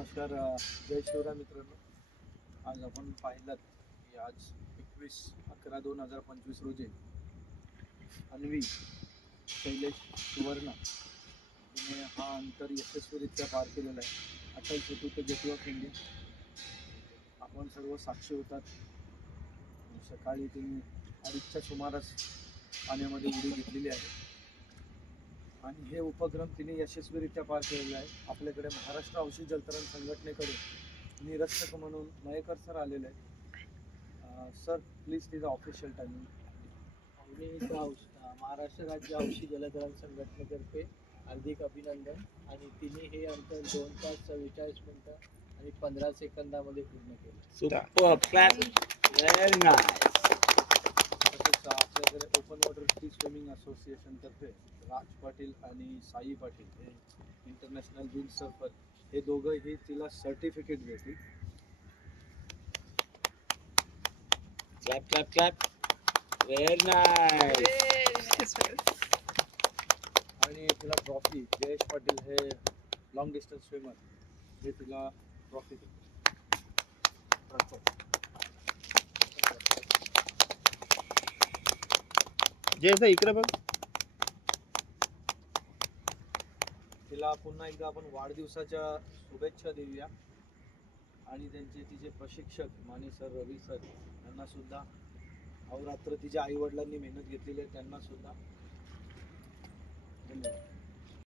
नमस्कार. जय शिवराय मित्रांनो. आज आपण पाहिलात की आज 21/11/2025 रोजी अन्वी शैलेश सुवर्ण तिने हा अंतर यशस्वीरित्या पार केलेला आहे. Atal Setu gateway of India आपण सर्व साक्षी होतात. सकाळी तिने 2:30च्या सुमारास पाण्यामध्ये उडी घेतलेली आहे आणि हे उपक्रम तिने यशस्वीरित्या पार केलेला आहे. आपल्याकडे महाराष्ट्र औषध जलतरण संघटनेकडून निरक्षक म्हणून मयेकर सर आलेले आहेत. सर प्लीज तिचा ऑफिशियल टायमिंग. महाराष्ट्र राज्य औषधी जलतरण संघटनेतर्फे हार्दिक अभिनंदन. आणि तिने हे अंतर 2 तास 44 मिनिटं आणि 15 सेकंदामध्ये पूर्ण केलं. Super class, very nice. तसेच आपल्याकडे open water free swimming association तर्फे राज पाटील आणि साई पाटील हे इंटरनॅशनल विंड सर्फर हे दोघंही तिला सर्टिफिकेट देतील. Clap clap clap, very nice. आणि तिला ट्रॉफी जयेश पाटील हे लॉंग डिस्टन्स स्विमर हे तिला ट्रॉफी देतील. जय इकडे बघ. तिला पुन्हा एकदा आपण वाढदिवसाच्या शुभेच्छा देऊया. आणि तिचे प्रशिक्षक माने सर, रवी सर यांना सुद्धा अहोरात्र तिच्या आई वडिलांनी मेहनत घेतलेली आहे, त्यांना सुद्धा धन्यवाद.